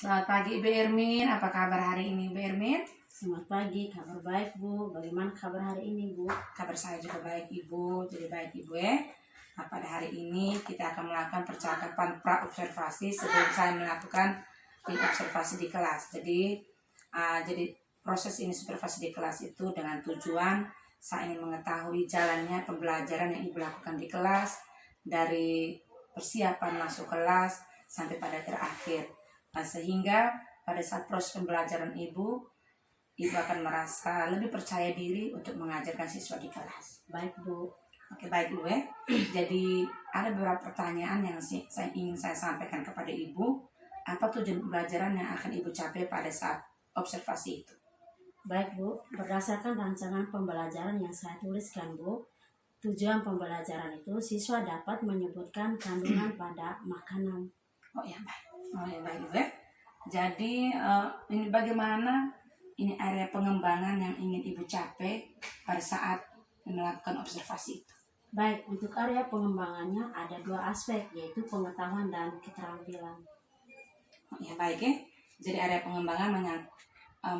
Selamat pagi Ibu Irmin, apa kabar hari ini Ibu Irmin? Selamat pagi, kabar baik Bu. Bagaimana kabar hari ini Bu? Kabar saya juga baik Ibu, jadi baik Ibu ya. Nah, pada hari ini kita akan melakukan percakapan pra-observasi sebelum saya melakukan observasi di kelas. Jadi proses ini observasi di kelas itu dengan tujuan saya ingin mengetahui jalannya pembelajaran yang Ibu lakukan di kelas, dari persiapan masuk kelas sampai pada terakhir. Nah, sehingga pada saat proses pembelajaran Ibu akan merasa lebih percaya diri untuk mengajarkan siswa di kelas. Baik Bu. Oke, baik Bu ya. Jadi ada beberapa pertanyaan yang ingin saya sampaikan kepada Ibu. Apa tujuan pembelajaran yang akan Ibu capai pada saat observasi itu? Baik Bu, berdasarkan rancangan pembelajaran yang saya tuliskan Bu, tujuan pembelajaran itu siswa dapat menyebutkan kandungan pada makanan. Oh ya baik. Bu ya. Jadi ini bagaimana ini area pengembangan yang ingin Ibu capai pada saat melakukan observasi itu? Baik, untuk area pengembangannya ada dua aspek, yaitu pengetahuan dan keterampilan. Oh ya baik ya. Jadi area pengembangan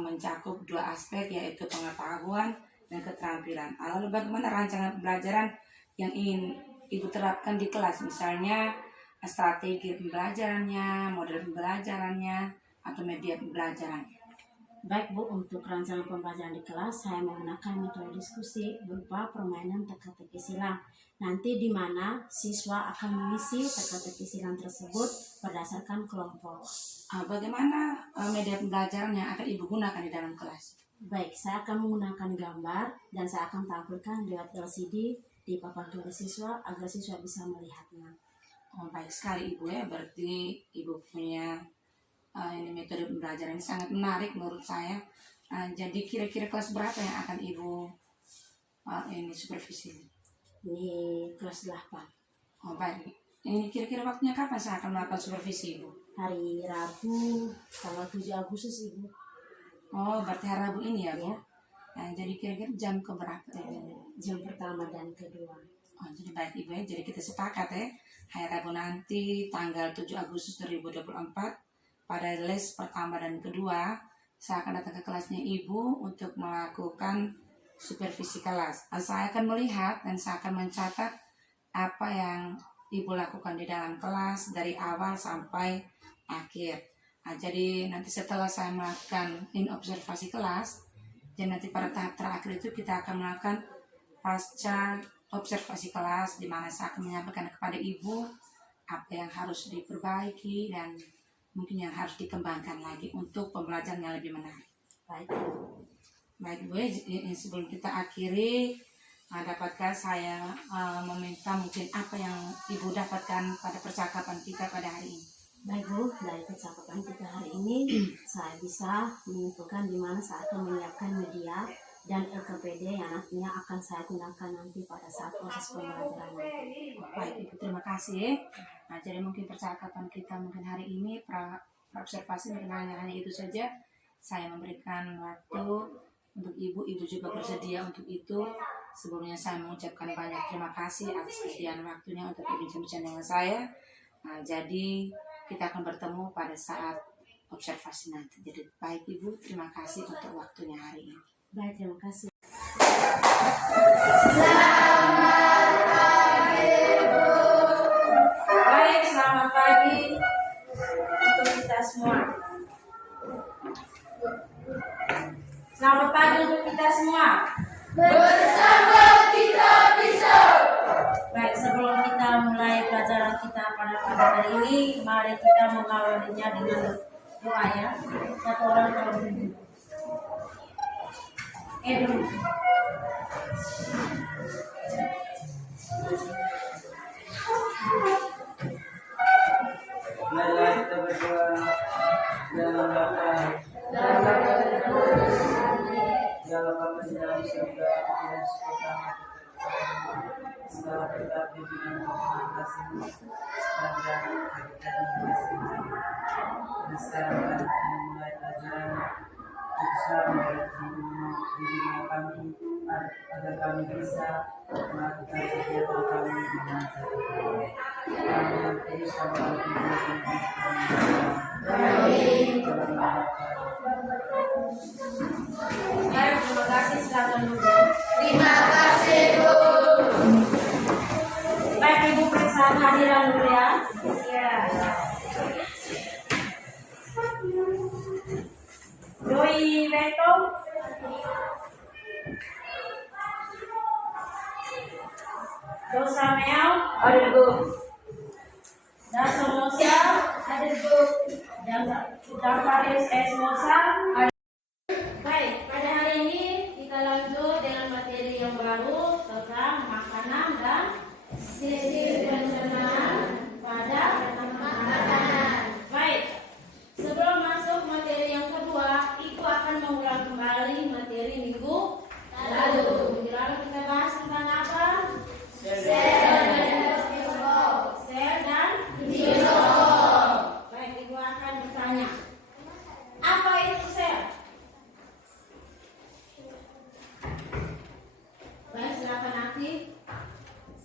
mencakup dua aspek, yaitu pengetahuan dan keterampilan. Lalu bagaimana rancangan pembelajaran yang ingin Ibu terapkan di kelas? Misalnya strategi pembelajarannya, model pembelajarannya, atau media pembelajarannya. Baik Bu, untuk rancangan pembelajaran di kelas saya menggunakan metode diskusi berupa permainan teka-teki silang. Nanti di mana siswa akan mengisi teka-teki silang tersebut berdasarkan kelompok. Bagaimana media pembelajaran yang akan Ibu gunakan di dalam kelas? Baik, saya akan menggunakan gambar dan saya akan tampilkan lewat LCD di papan tulis siswa agar siswa bisa melihatnya. Oh, baik sekali Ibu ya, berarti Ibu punya ini metode pembelajaran ini sangat menarik menurut saya. Jadi kira-kira kelas berapa yang akan Ibu ini supervisi? Ini kelas 8. Oh baik, ini kira-kira waktunya kapan saya akan melakukan supervisi Ibu? Hari Rabu tanggal 7 Agustus Ibu. Oh berarti hari Rabu ini ya Bu? Ya. Jadi kira-kira jam keberapa? Jam pertama dan kedua. Oh jadi baik Ibu ya, jadi kita sepakat ya, hari Rabu nanti tanggal 7 Agustus 2024 pada les pertama dan kedua saya akan datang ke kelasnya Ibu untuk melakukan supervisi kelas. Saya akan melihat dan saya akan mencatat apa yang Ibu lakukan di dalam kelas dari awal sampai akhir. Jadi nanti setelah saya melakukan observasi kelas, dan nanti pada tahap terakhir itu kita akan melakukan pasca observasi kelas, di mana saya akan menyampaikan kepada Ibu apa yang harus diperbaiki dan mungkin yang harus dikembangkan lagi untuk pembelajaran yang lebih menarik. Baik Bu, sebelum kita akhiri, dapatkah saya meminta mungkin apa yang Ibu dapatkan pada percakapan kita pada hari ini? Baik Bu, dari percakapan kita hari ini saya bisa menyimpulkan di mana saya akan menyiapkan media dan LKPD yang nantinya akan saya gunakan nanti pada saat proses pembelajaran. Baik Ibu, terima kasih. Jadi mungkin percakapan kita mungkin hari ini observasi mungkin hanya itu saja. Saya memberikan waktu untuk Ibu juga bersedia untuk itu. Sebelumnya saya mengucapkan banyak terima kasih atas kesediaan waktunya untuk berbincang-bincang dengan saya. Jadi kita akan bertemu pada saat observasi nanti. Jadi baik Ibu, terima kasih untuk waktunya hari ini. Baik, terima kasih. Selamat pagi Bu. Baik, selamat pagi untuk kita semua. Selamat pagi untuk kita semua. Bersama kita bisa. Baik, sebelum kita mulai pelajaran kita pada hari ini, mari kita mengawalinya dengan doa ya. Satu orang kalau dulu. Dulu. Marilah kita berdoa dalam Bapa dalam Bapa di dalam surga, dan segala tetap di dalam kasih sepanjang kita dan sekarang kami mulai pelajaran bersama di kami agar kami bisa melakukan kegiatan kami dengan cara kami yang terus Amin. Baik, terima kasih. Silakan dulu. Terima kasih, Bu. Baik, Ibu periksa hadiran dulu ya. Ya. Doi Beto. Dosa Mel. Ada, Bu. Daso Mosa. Ada, Bu. Davaris S. Mosa. Baik, pada hari ini kita lanjut dengan materi yang baru tentang makanan dan sistem pencernaan pada makanan. Baik, sebelum masuk materi yang kedua, Ibu akan mengulang kembali materi minggu lalu. Minggu lalu kita bahas tentang apa? Sel dan mikroskop. Baik, Ibu akan bertanya, apa itu sel? Baik, silakan aktif.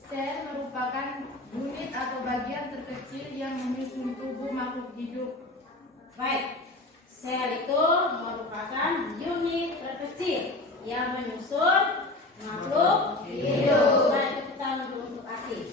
Sel merupakan unit atau bagian terkecil yang menyusun tubuh makhluk hidup. Baik, sel itu merupakan unit terkecil yang menyusun makhluk hidup. Baik, tepuk tangan dulu untuk aktif.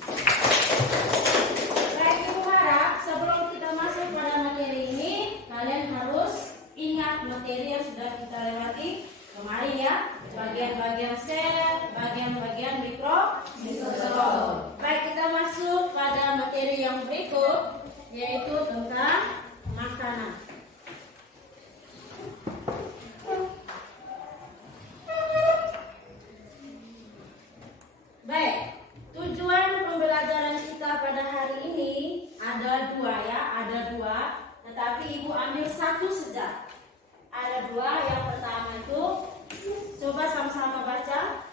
Baik, Ibu harap sebelum kita masuk pada materi ini, kalian harus ingat materi yang sudah kita lewati kemarin ya. Bagian-bagian sel, bagian-bagian mikroskop. Baik, kita masuk pada materi yang berikut, yaitu tentang makanan. Baik, tujuan pembelajaran kita pada hari ini ada dua ya, ada dua. Tetapi Ibu ambil satu saja. Ada dua. Yang pertama itu, coba sama-sama baca.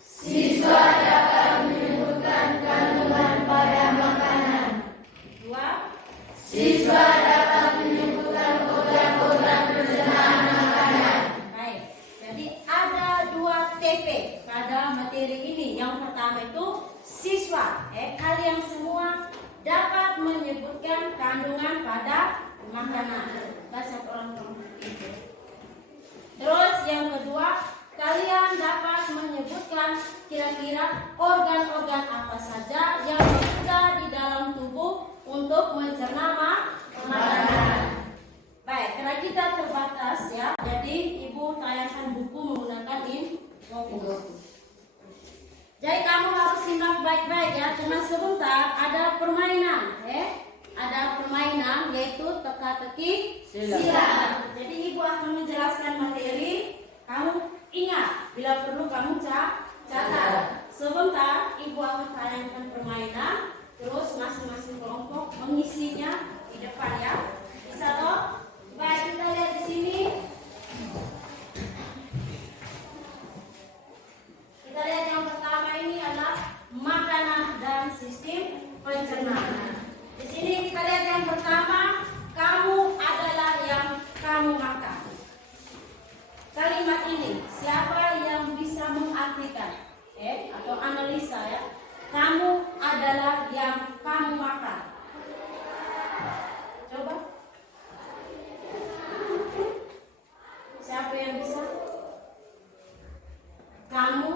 Siswa dapat menyebutkan kandungan pada makanan. Dua. Siswa dapat menyebutkan program-program pencernaan makanan. Baik. Jadi ada dua TP pada materi ini. Yang pertama itu siswa. Kalian semua dapat menyebutkan kandungan pada makanan. Bahasa orang itu. Terus yang kedua, kalian dapat menyebutkan kira-kira organ-organ apa saja yang bekerja di dalam tubuh untuk mencerna makanan. Baik, karena kita terbatas ya, jadi Ibu tayangkan buku menggunakan infografis. Jadi kamu harus simak baik-baik ya, cuma sebentar ada permainan, ada permainan yaitu teka-teki silang. Jadi Ibu akan menjelaskan materi, kamu ingat, bila perlu kamu catat. Sebentar Ibu akan tayangkan permainan, terus masing-masing kelompok mengisinya di depan ya. Bisa toh? Baik, kita lihat di sini. Kita lihat yang pertama ini adalah makanan dan sistem pencernaan. Di sini kita lihat yang pertama, kamu adalah yang kamu makan. Kalimat ini, siapa yang bisa mengartikan atau analisa ya? Kamu adalah yang kamu makan. Coba. Siapa yang bisa? Kamu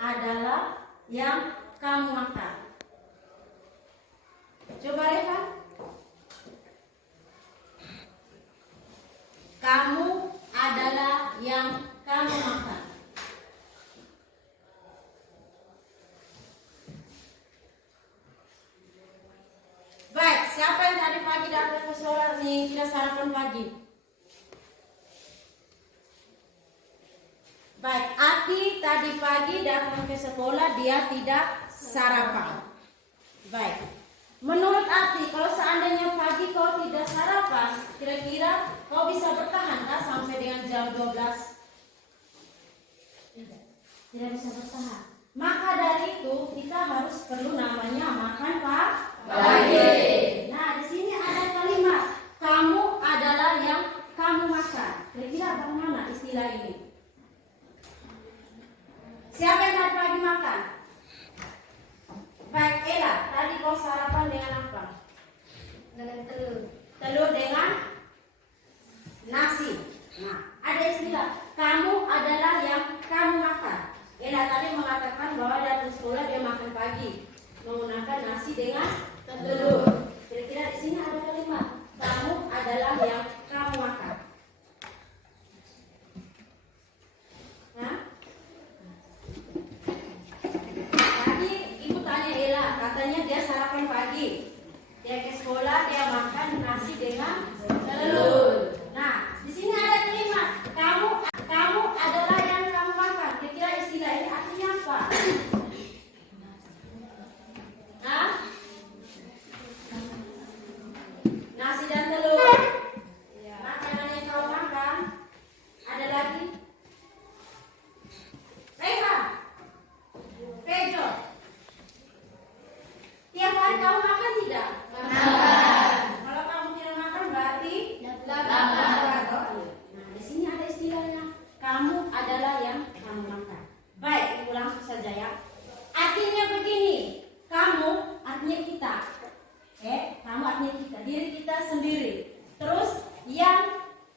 adalah yang kamu makan. Coba Rehan. Kamu adalah yang kamu makan. Baik, siapa yang tadi pagi datang ke sekolah nih tidak sarapan pagi? Baik, Ati tadi pagi datang ke sekolah dia tidak sarapan. Baik, menurut Ati kalau seandainya pagi kau tidak sarapan, kira-kira kau bisa bertahan kah sampai dengan jam 12? Tidak bisa bertahan. Maka dari itu kita harus perlu namanya makan pagi. Nah, di sini ada kalimat kamu adalah yang kamu makan. Kira-kira bagaimana istilah ini? Siapa yang tadi pagi makan? Baik, Ella, tadi kau sarapan dengan apa? Dengan telur. Telur dengan Nah, ada istilah kamu adalah yang kamu makan. Ella tadi mengatakan bahwa datang sekolah dia makan pagi menggunakan nasi dengan telur. Kira-kira di sini ada kalimat kamu adalah yang kamu makan. Nah, tadi ibu tanya Ella, katanya dia sarapan pagi. Dia ke sekolah dia makan nasi dengan telur. Nah, di sini ada kalimat kamu adalah yang kamu makan. Kira-kira istilah ini artinya apa? Hah? Nasi dan telur. Makanan yang kau makan. Ada lagi? Rehan, Pejo. Tiap hari kamu makan tidak? Kalau kamu tidak makan berarti lapar. Nah, di sini ada istilahnya. Kamu adalah yang kamu makan. Baik, ibu langsung saja ya. Artinya begini. Kamu artinya kita. Kamu artinya kita, diri kita sendiri. Terus yang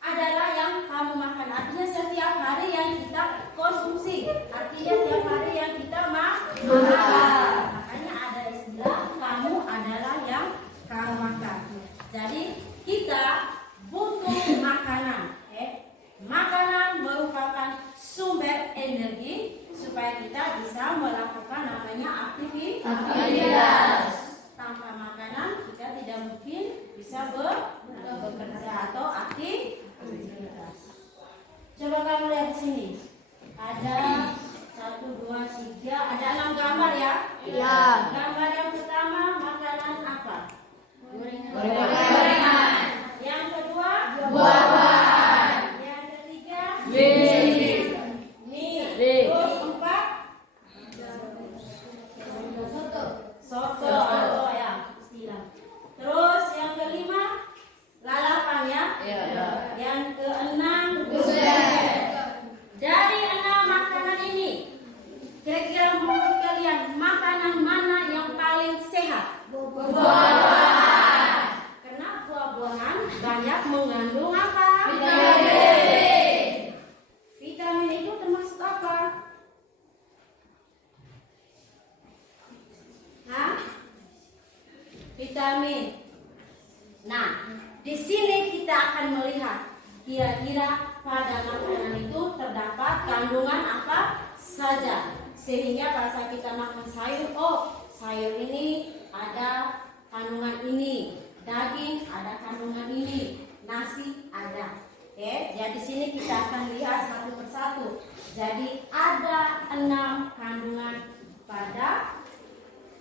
adalah yang kamu makan. Artinya setiap hari yang kita konsumsi. Artinya setiap hari yang kita makan. Makanya ada istilah kamu adalah yang kamu makan. Jadi kita butuh makanan. Makanan merupakan sumber energi supaya kita bisa melakukan namanya aktivitas. Tanpa makanan kita tidak mungkin bisa bekerja atau aktivitas. Coba kamu lihat di sini. Ada 1, 2, 3, ada 6 gambar ya? Iya. Gambar yang pertama makanan apa? Gorengan. Yang kedua buah-buahan. Yang ketiga mie. Terus 4 soto atau ya istilah. Terus yang kelima lalapan ya. Yang keenam dari 6 makanan ini kira-kira menurut kalian makanan mana yang paling sehat? Buah-buahan. Karena buah-buahan banyak mengandung apa? Vitamin. Vitamin itu termasuk apa? Hah? Vitamin. Nah, di sini kita akan melihat kira-kira pada makanan itu terdapat kandungan apa saja. Sehingga pada saat kita makan sayur, sayur ini ada kandungan ini, daging ada kandungan ini, nasi ada. Jadi di sini kita akan lihat satu persatu. Jadi ada 6 kandungan pada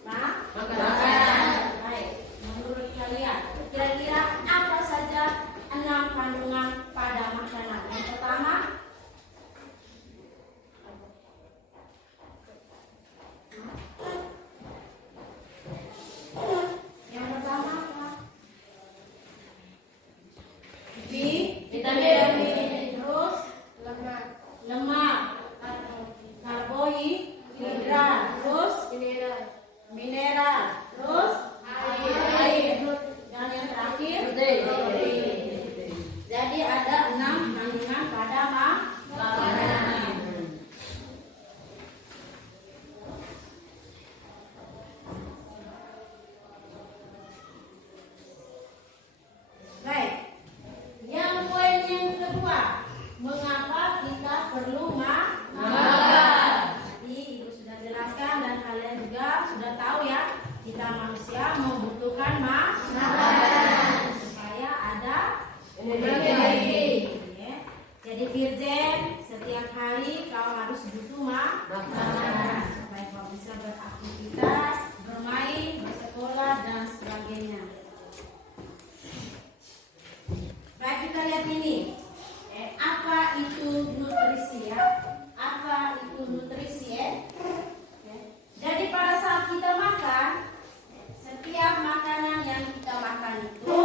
makanan. Baik, menurut kalian kira-kira apa saja 6 kandungan pada makanan? Yang pertama apa? Vitamin. Terus lemak, karbohidrat, terus mineral, terus air, dan yang terakhir protein. Jadi ada 6 kandungan pada makanan. Baik. Yang poin yang kedua, mengapa kita perlu makan? Tadi ibu sudah jelaskan dan kalian juga sudah tahu ya, kita manusia membutuhkan makanan supaya ada energi. Jadi Virgen, setiap hari kau harus butuh makanan supaya kau bisa beraktivitas, bermain, bersekolah dan sebagainya. Baik, kita lihat ini. Apa itu nutrisi ya? Apa itu nutrisi ya? Jadi pada saat kita makan, setiap makanan yang kita makan itu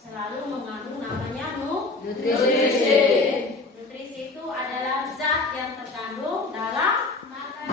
selalu mengandung namanya nutrisi. Nutrisi itu adalah zat yang terkandung dalam makanan.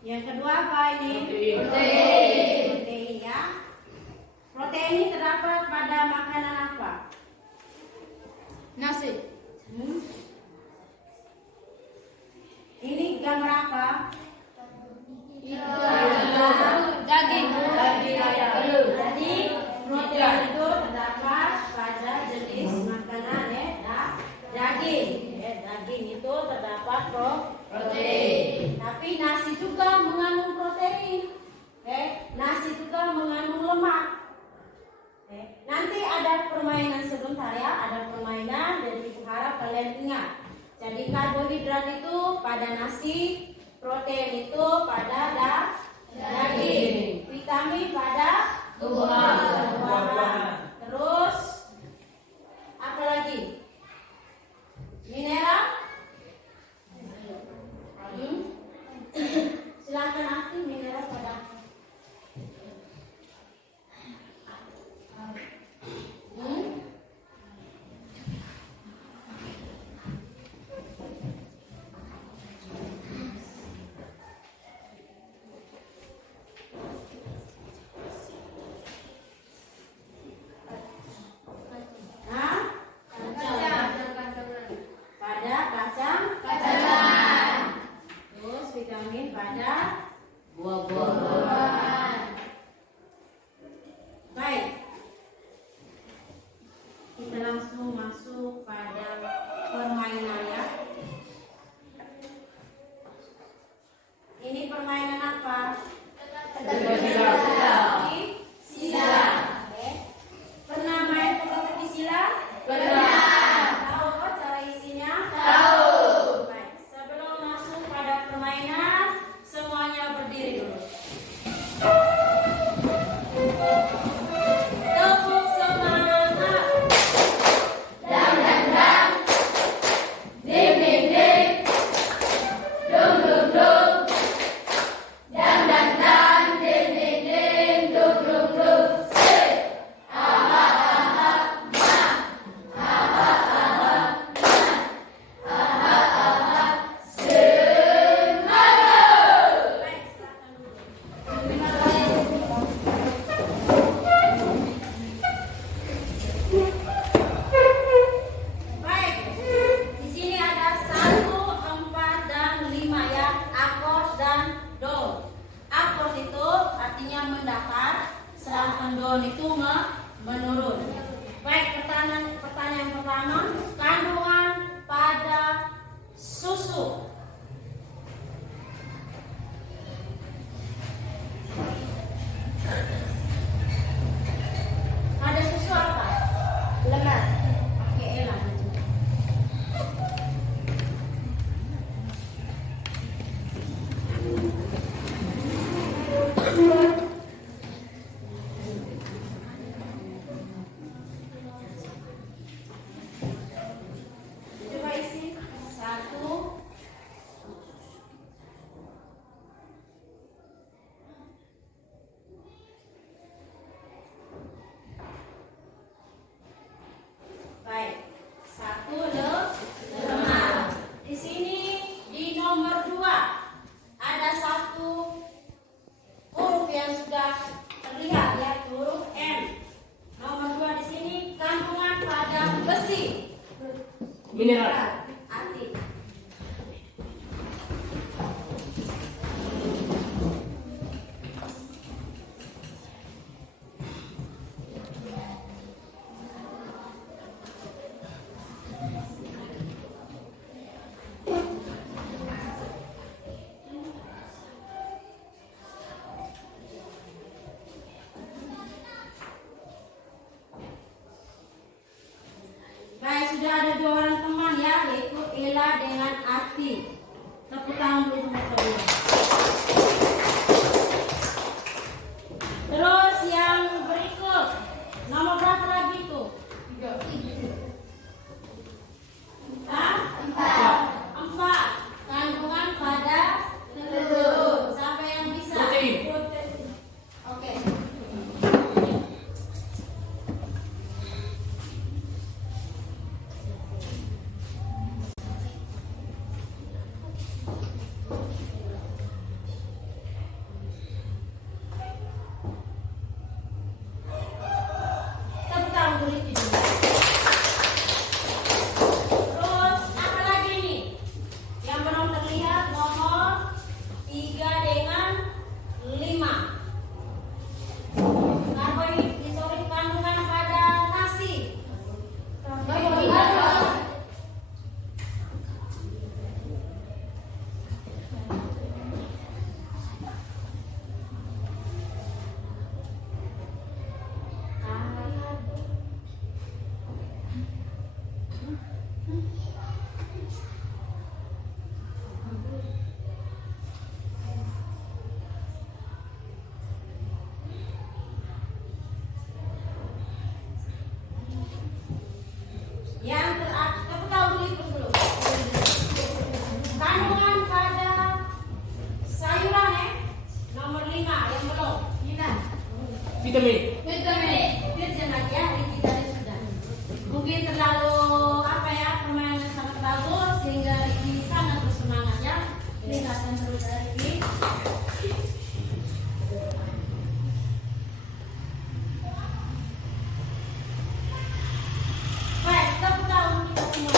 Yang kedua apa ini? Protein ya. Protein ini terdapat pada makanan apa? Nasi. Ini gambar apa? Daging. Jadi protein itu terdapat pada jenis makanan daging. Daging itu terdapat protein. Tapi nasi juga mengandung protein. Nasi juga mengandung lemak. Nanti ada permainan sebentar ya, ada permainan dan ibu harap kalian ingat. Jadi karbohidrat itu pada nasi, protein itu pada daging, vitamin pada buah-buahan. Terus apa lagi? Mineral? Silakan arti mineral pada apa? Pada kacang, terus vitamin pada buah-buahan. Baik, kita langsung masuk pada permainan ya. Ini permainan apa? Silang. Pernah main teka-teki silang? Tahu apa cara isinya? Baik, sebelum masuk pada permainan, semuanya berdiri dulu. Tepuk semangat. Baik, silakan dulu. Baik, di sini ada 1, 4, dan 5 ya, akors dan do. Akors itu artinya mendatar, sedangkan do itu menurun. Baik, pertanyaan pertama, kandungan pada susu. Pada susu apa? Lemak. Oke, lanjut. Coba isi 1. Baik, 1 lemak. Di sini di nomor 2 ada 1 huruf yang sudah terlihat ya, huruf M. Nomor 2 di sini kandungan pada besi. Mineral. Arti. Baik, sudah ada 2 orang teman ya, yaitu Ella dengan Ati. Tepuk tangan dulu untuk mereka. Terus yang berikut, nomor berapa lagi itu? 4. Kandungan pada telur. Siapa yang bisa? Protein. Oke. Vitamin. Virgin lagi ya, Riki tadi sudah. Mungkin terlalu permainan sangat bagus sehingga Riki sangat bersemangat ya. Tingkatkan terus ya Riki. Baik, tepuk tangan kita semua.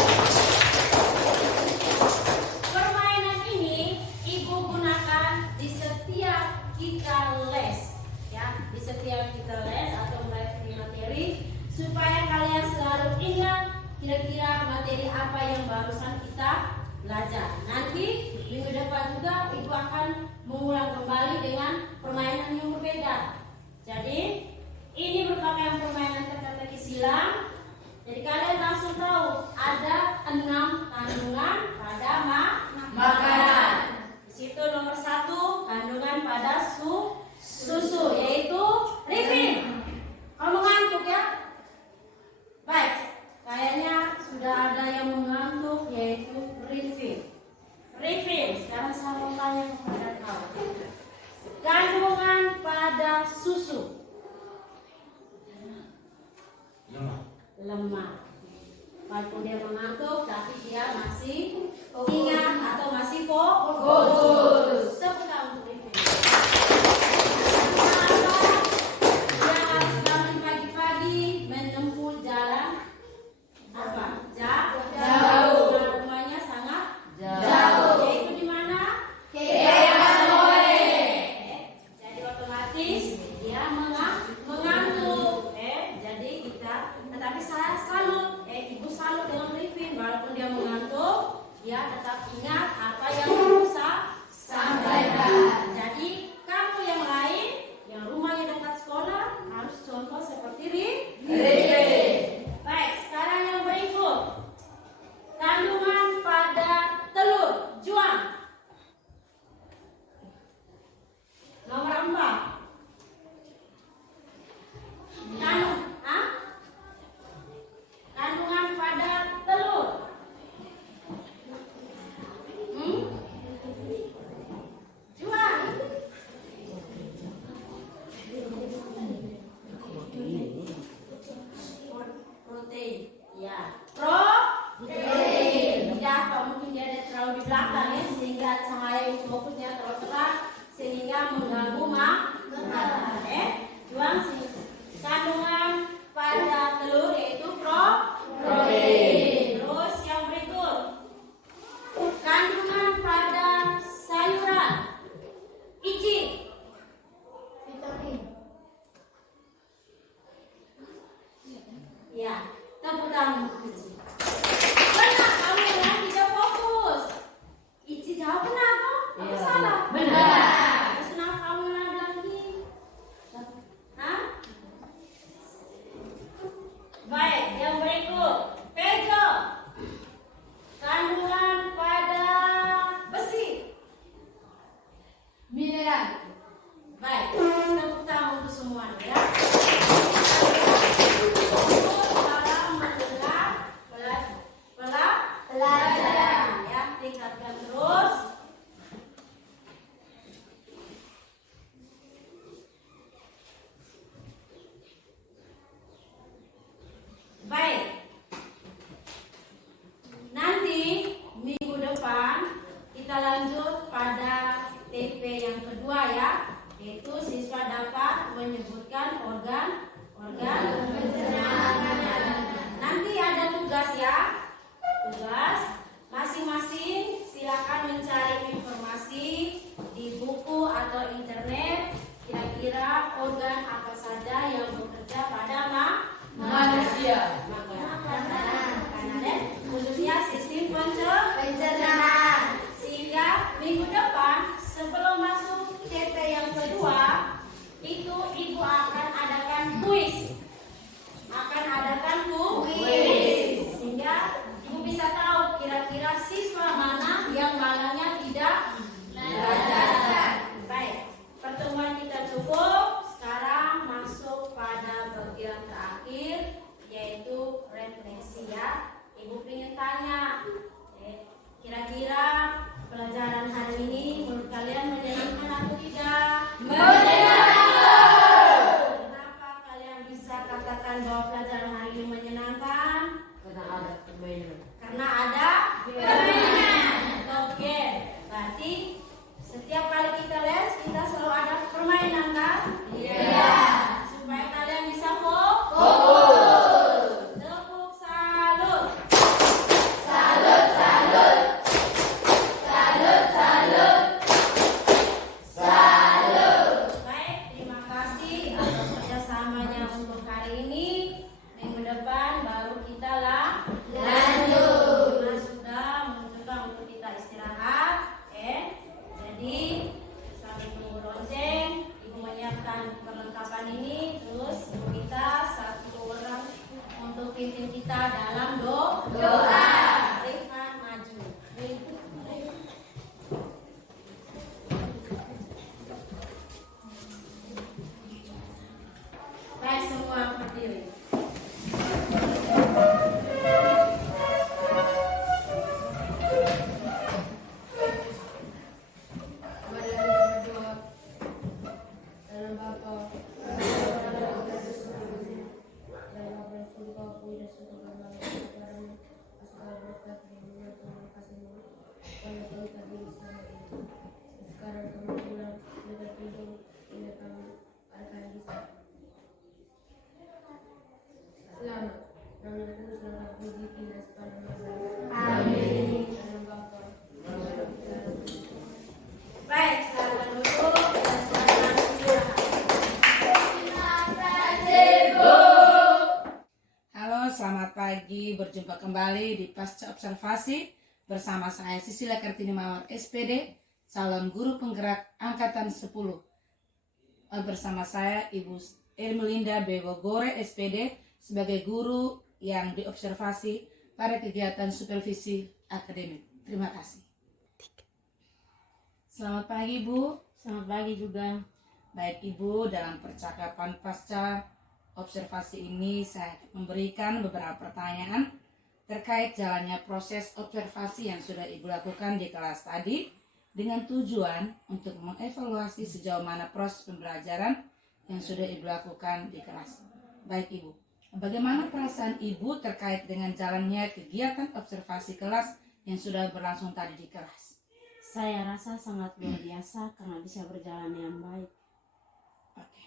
Permainan ini Ibu gunakan di setiap kita les, ya, di setiap kita les atau melewati materi supaya kalian selalu ingat kira-kira materi apa yang barusan kita belajar. Nanti minggu depan juga Ibu akan mengulang kembali dengan permainan yang berbeda. Jadi ini merupakan permainan teka-teki silang. Jadi kalian langsung tahu ada 6 kandungan pada makanan. Di situ nomor 1 kandungan pada susu yaitu refill. Kamu ngantuk ya? Baik, kayaknya sudah ada yang mengantuk yaitu refill. Refill, sekarang saya mau tanya kepada kau. Kandungan pada susu lemah. Walaupun dia mengantuk, tapi dia masih ingat atau masih fokus. Tepuk tangan untuk refill. Dia harus bangun pagi-pagi menempuh jalan apa? Jauh. Rumahnya sangat jauh. Yaitu di mana? Jadi otomatis dia mengantuk. Jadi kita, tetapi saya salut. Ibu salut dengan Rifin. Walaupun dia mengantuk, dia tetap ingat apa yang ibu sampaikan. Jadi kamu yang lain, yang rumahnya dekat sekolah, harus contoh seperti Rifin. Baik, sekarang yang berikut. Kandungan pada telur, Juang. Nomor 4. Kandungan pada telur. Juang. Protein. Ya. Protein. Ya, kalau mungkin dia ada terlalu di belakang ya, sehingga cahaya yang fokusnya terlalu terang sehingga mengganggu mata. Juang sini. Kandungan pada telur yaitu protein. Terus yang berikut. Kandungan pada sayuran. Ici. Vitamin. Ya, tepuk tangan untuk Ici. Benar, kamu yang lain tidak fokus. Ici jawab benar kok? Aku salah. Benar. Terus kenapa kamu yang bilang gini? Hah? Baik, yang berikut. Pedro. Kandungan pada besi. Mineral. Baik, tepuk tangan untuk semuanya ya. Dalam mendengar pelajaran ya, tingkatkan terus. Berjumpa kembali di Pasca Observasi bersama saya Sisila Kartini Mawar SPD, calon guru penggerak angkatan 10. Bersama saya Ibu Ermelinda Bewogore SPD sebagai guru yang diobservasi pada kegiatan supervisi akademik. Terima kasih. Selamat pagi Bu. Selamat pagi juga. Baik Ibu, dalam percakapan pasca observasi ini saya memberikan beberapa pertanyaan terkait jalannya proses observasi yang sudah Ibu lakukan di kelas tadi dengan tujuan untuk mengevaluasi sejauh mana proses pembelajaran yang sudah Ibu lakukan di kelas. Baik Ibu, bagaimana perasaan Ibu terkait dengan jalannya kegiatan observasi kelas yang sudah berlangsung tadi di kelas? Saya rasa sangat luar biasa karena bisa berjalan dengan baik. Oke.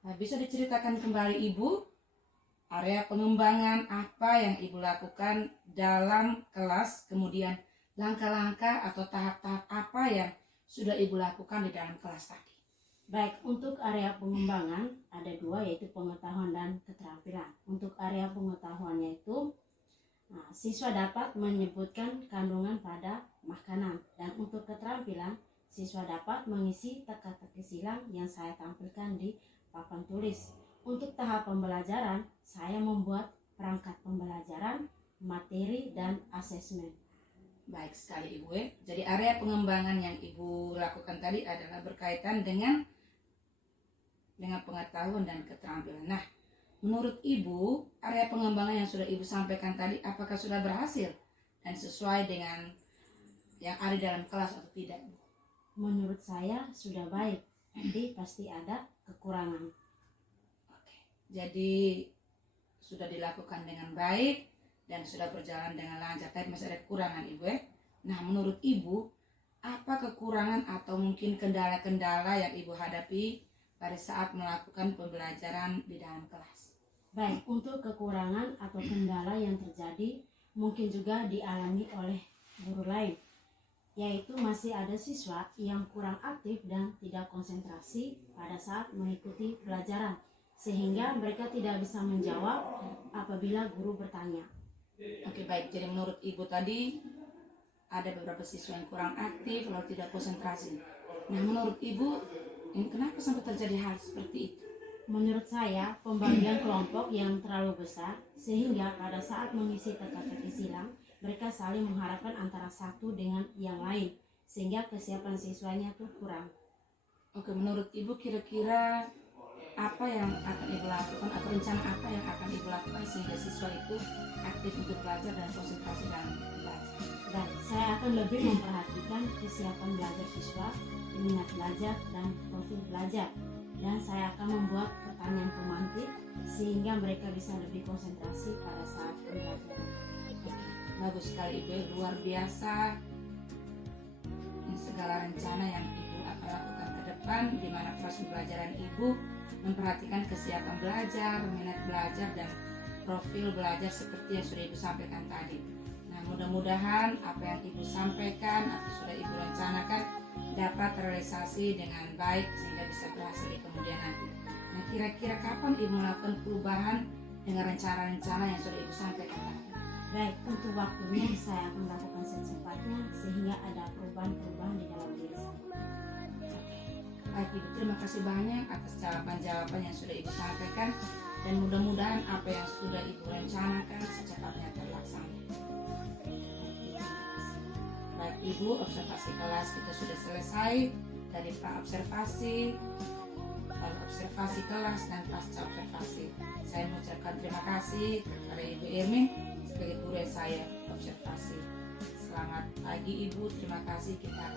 Nah, bisa diceritakan kembali Ibu area pengembangan apa yang Ibu lakukan dalam kelas, kemudian langkah-langkah atau tahap-tahap apa yang sudah Ibu lakukan di dalam kelas tadi? Baik, untuk area pengembangan ada dua, yaitu pengetahuan dan keterampilan. Untuk area pengetahuannya itu, siswa dapat menyebutkan kandungan pada makanan, dan untuk keterampilan siswa dapat mengisi teka-teki silang yang saya tampilkan di papan tulis. Untuk tahap pembelajaran, saya membuat perangkat pembelajaran, materi, dan asesmen. Baik sekali Ibu. Jadi area pengembangan yang Ibu lakukan tadi adalah berkaitan dengan pengetahuan dan keterampilan. Nah, menurut Ibu, area pengembangan yang sudah Ibu sampaikan tadi apakah sudah berhasil dan sesuai dengan yang ada dalam kelas atau tidak? Menurut saya sudah baik, tapi pasti ada kekurangan. Oke. Jadi sudah dilakukan dengan baik dan sudah berjalan dengan lancar, tapi masih ada kekurangan Ibu. Nah, menurut Ibu, apa kekurangan atau mungkin kendala-kendala yang Ibu hadapi pada saat melakukan pembelajaran di dalam kelas? Baik, untuk kekurangan atau kendala yang terjadi mungkin juga dialami oleh guru lain, yaitu masih ada siswa yang kurang aktif dan tidak konsentrasi pada saat mengikuti pelajaran, sehingga mereka tidak bisa menjawab apabila guru bertanya. Oke, baik. Jadi menurut Ibu tadi ada beberapa siswa yang kurang aktif lalu tidak konsentrasi. Nah, menurut Ibu kenapa sampai terjadi hal seperti itu? Menurut saya, pembagian kelompok yang terlalu besar sehingga pada saat mengisi teka-teki silang mereka saling mengharapkan antara satu dengan yang lain, sehingga kesiapan siswanya tuh kurang. Oke, menurut Ibu kira-kira apa yang akan Ibu lakukan atau rencana apa yang akan Ibu lakukan sehingga siswa itu aktif untuk belajar dan konsentrasi dalam belajar? Dan saya akan lebih memperhatikan kesiapan belajar siswa, minat belajar, dan profil belajar. Dan saya akan membuat pertanyaan pemantik sehingga mereka bisa lebih konsentrasi pada saat pembelajaran. Bagus sekali Ibu, luar biasa segala rencana yang Ibu akan lakukan ke depan, di mana proses pembelajaran Ibu memperhatikan kesiapan belajar, minat belajar, dan profil belajar seperti yang sudah Ibu sampaikan tadi. Nah, mudah-mudahan apa yang Ibu sampaikan atau sudah Ibu rencanakan dapat terrealisasi dengan baik sehingga bisa berhasil di kemudian nanti. Nah, kira-kira kapan Ibu melakukan perubahan dengan rencana-rencana yang sudah Ibu sampaikan tadi? Baik, untuk waktunya saya akan lakukan secepatnya sehingga ada perubahan-perubahan di dalam diri saya. Baik Ibu, terima kasih banyak atas jawaban-jawaban yang sudah Ibu sampaikan dan mudah-mudahan apa yang sudah Ibu rencanakan secepatnya terlaksana. Baik Ibu, observasi kelas kita sudah selesai dari pra-observasi, lalu observasi kelas dan pasca observasi. Saya mengucapkan terima kasih kepada Ibu Irmin sebagai guru yang saya observasi. Selamat pagi Ibu, terima kasih. Kita